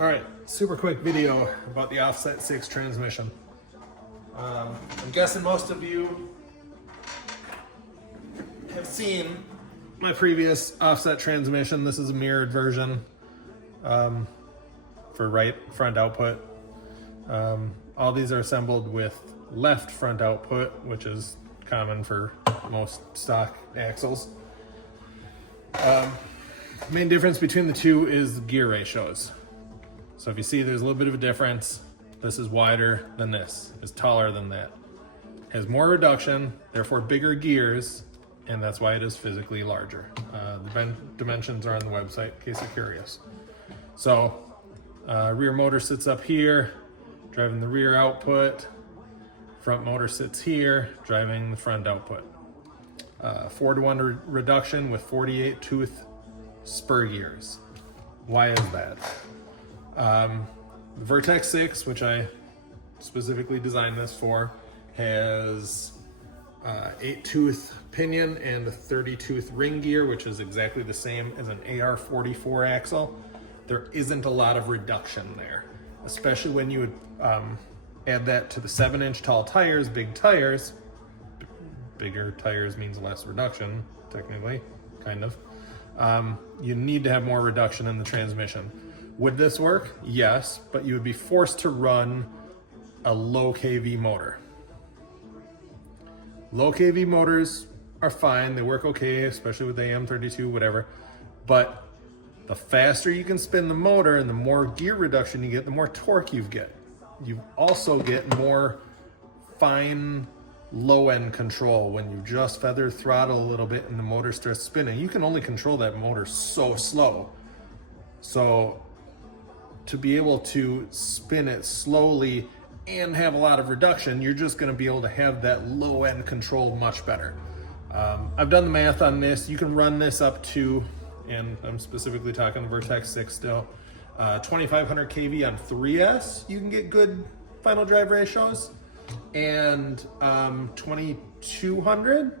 All right, super quick video about the Offset6 transmission. I'm guessing most of you have seen my previous offset transmission. This is a mirrored version for right front output. All these are assembled with left front output, which is common for most stock axles. Main difference between the two is gear ratios. So if you see there's a little bit of a difference, this is wider than this, is taller than that. Has more reduction, therefore bigger gears, and that's why it is physically larger. The dimensions are on the website in case you're curious. So rear motor sits up here, driving the rear output. Front motor sits here, driving the front output. 4-to-1 reduction with 48 tooth spur gears. Why is that? The Vertex 6, which I specifically designed this for, has 8-tooth pinion and a 30-tooth ring gear, which is exactly the same as an AR44 axle. There isn't a lot of reduction there, especially when you would add that to the 7-inch tall tires, big tires. Bigger tires means less reduction, technically, kind of. You need to have more reduction in the transmission. Would this work? Yes, but you would be forced to run a low kV motor. Low kV motors are fine, they work okay, especially with the AM32, whatever. But the faster you can spin the motor and the more gear reduction you get, the more torque you get. You also get more fine low end control when you just feather throttle a little bit and the motor starts spinning. You can only control that motor so slow. So to be able to spin it slowly and have a lot of reduction, you're just going to be able to have that low end control much better. I've done the math on this. You can run this up to, and I'm specifically talking the Vertex 6 still, 2500 kV on 3S, you can get good final drive ratios, and 2200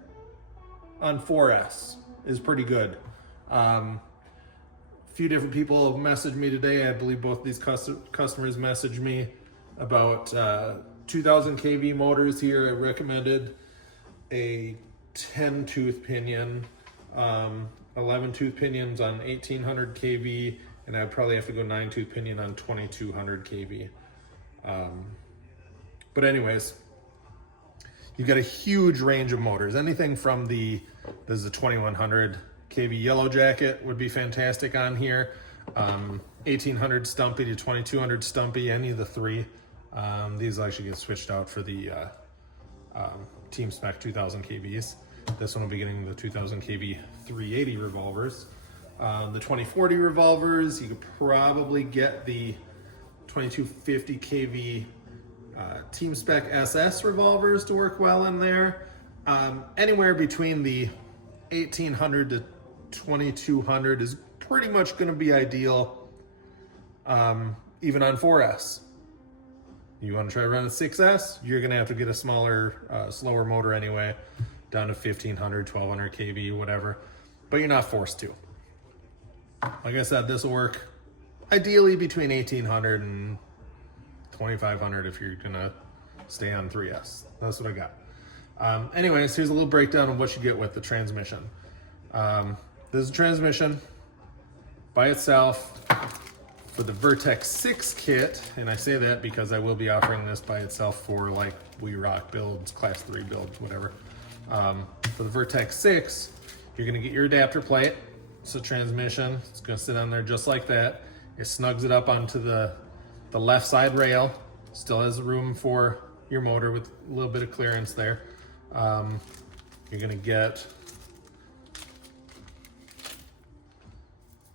on 4S is pretty good. Few different people have messaged me today. I believe both these customers messaged me about 2000 kV motors here. I recommended a 10-tooth pinion, 11-tooth pinions on 1800 kV, and I'd probably have to go 9-tooth pinion on 2200 kV. But anyways, you've got a huge range of motors. Anything from this is a 2100 kV Yellow Jacket would be fantastic on here. 1800 Stumpy to 2200 Stumpy, any of the three. These actually get switched out for the Team Spec 2000 kVs. This one will be getting the 2000 kV 380 revolvers. The 2040 revolvers, you could probably get the 2250 kV Team Spec SS revolvers to work well in there. Anywhere between the 1800 to 2200 is pretty much going to be ideal, even on 4S. You want to try to run a 6S, you're going to have to get a smaller, slower motor anyway, down to 1500, 1200 kV, whatever, but you're not forced to. Like I said, this will work ideally between 1800 and 2500 if you're going to stay on 3S. That's what I got. Anyways, here's a little breakdown of what you get with the transmission. This is a transmission by itself for the Vertex 6 kit, and I say that because I will be offering this by itself for like We Rock builds, Class 3 builds, whatever. For the Vertex 6, you're gonna get your adapter plate. It's a transmission, it's gonna sit on there just like that. It snugs it up onto the left side rail. Still has room for your motor with a little bit of clearance there. You're gonna get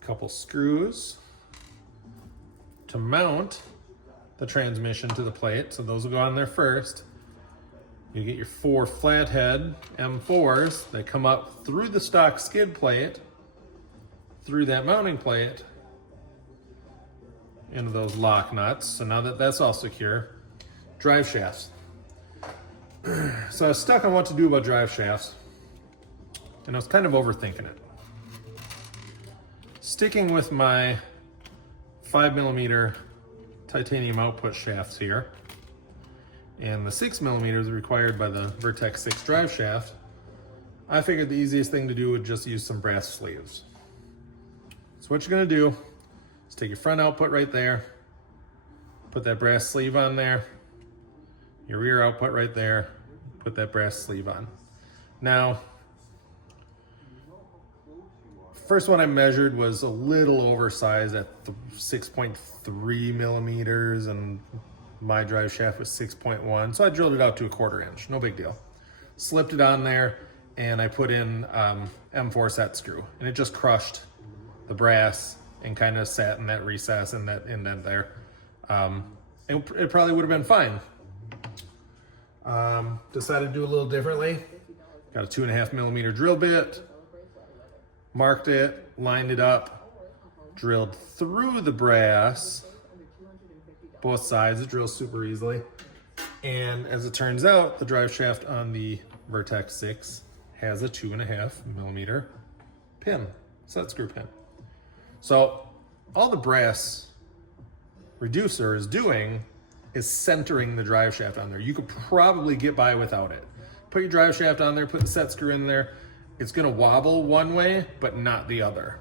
a couple screws to mount the transmission to the plate, so those will go on there first. You get your 4 flathead M4s that come up through the stock skid plate, through that mounting plate, into those lock nuts. So now that that's all secure, drive shafts. So I was stuck on what to do about drive shafts, and I was kind of overthinking it. Sticking with my 5mm titanium output shafts here. And the 6mm is required by the Offset6 drive shaft. I figured the easiest thing to do would just use some brass sleeves. So what you're gonna do is take your front output right there, put that brass sleeve on there, your rear output right there, put that brass sleeve on. Now, first one I measured was a little oversized at 6.3mm, and my drive shaft was 6.1, so I drilled it out to a 1/4 inch, no big deal. Slipped it on there, and I put in M4 set screw, and it just crushed the brass and kind of sat in that recess and that indent there. It probably would have been fine. Decided to do a little differently. Got a 2.5mm drill bit, marked it, lined it up, drilled through the brass, both sides. It drills super easily. And as it turns out, the drive shaft on the Offset6 has a 2.5mm pin, set screw pin. So all the brass reducer is doing is centering the drive shaft on there. You could probably get by without it. Put your drive shaft on there, put the set screw in there. It's gonna wobble one way, but not the other.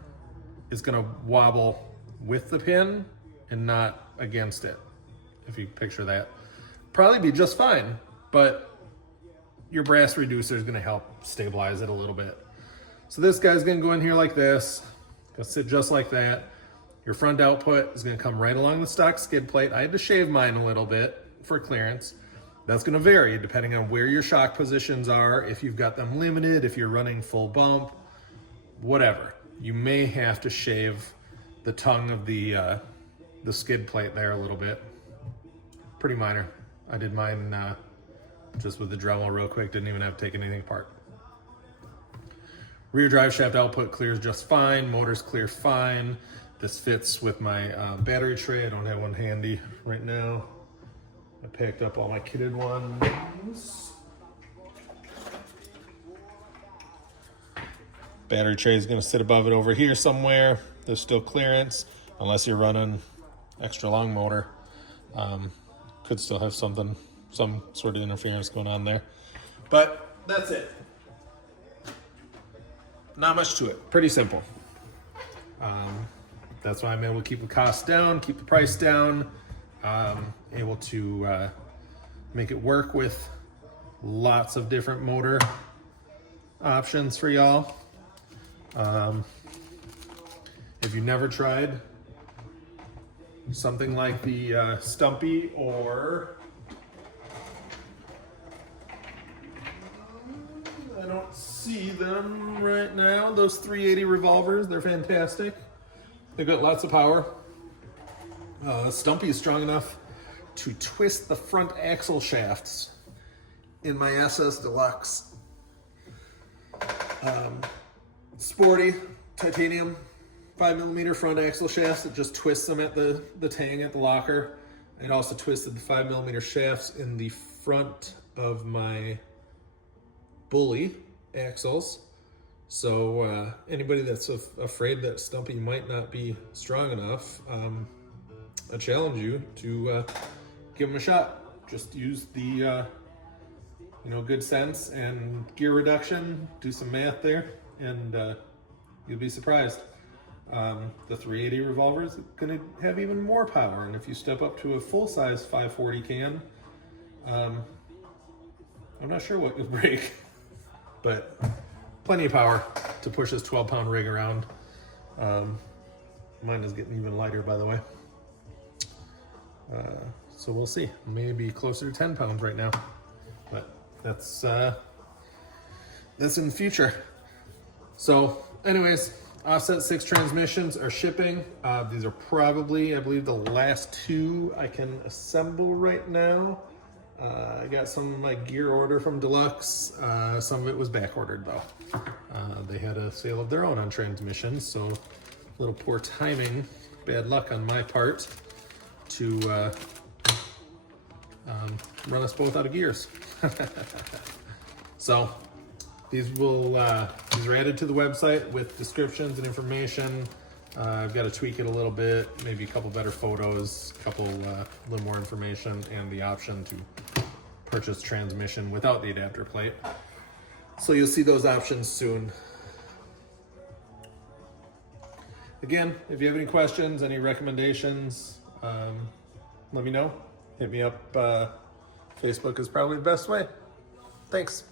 It's gonna wobble with the pin and not against it, if you picture that. Probably be just fine, but your brass reducer is gonna help stabilize it a little bit. So this guy's gonna go in here like this, gonna sit just like that. Your front output is gonna come right along the stock skid plate. I had to shave mine a little bit for clearance. That's gonna vary depending on where your shock positions are, if you've got them limited, if you're running full bump, whatever. You may have to shave the tongue of the skid plate there a little bit. Pretty minor. I did mine just with the Dremel real quick, didn't even have to take anything apart. Rear drive shaft output clears just fine, motors clear fine. This fits with my battery tray. I don't have one handy right now. I picked up all my kitted ones. Battery tray is gonna sit above it over here somewhere. There's still clearance, unless you're running extra long motor. Could still have some sort of interference going on there. But that's it. Not much to it, pretty simple. That's why I'm able to keep the cost down, keep the price down, able to make it work with lots of different motor options for y'all. If you've never tried something like the Stumpy, or I don't see them right now, those 380 revolvers, they're fantastic. They've got lots of power. Stumpy is strong enough to twist the front axle shafts in my SS Deluxe. Sporty titanium 5mm front axle shafts. It just twists them at the tang at the locker. It also twisted the 5mm shafts in the front of my bully axles. So anybody that's afraid that Stumpy might not be strong enough, I challenge you to give them a shot. Just use the good sense and gear reduction, do some math there, and you'll be surprised. The 380 revolver is going to have even more power, and if you step up to a full-size 540 can, I'm not sure what you'll break, but plenty of power to push this 12-pound rig around. Mine is getting even lighter, by the way. So we'll see. Maybe closer to 10 pounds right now, but that's in the future. So anyways, Offset6 transmissions are shipping. These are probably, I believe, the last two I can assemble right now. I got some of my gear order from Deluxe. Some of it was back ordered though. They had a sale of their own on transmissions, so a little poor timing, bad luck on my part to run us both out of gears. So these are added to the website with descriptions and information, I've got to tweak it a little bit, maybe a couple better photos, a little more information, and the option to purchase transmission without the adapter plate. So you'll see those options soon. Again, if you have any questions, any recommendations, let me know. Hit me up. Facebook is probably the best way. Thanks.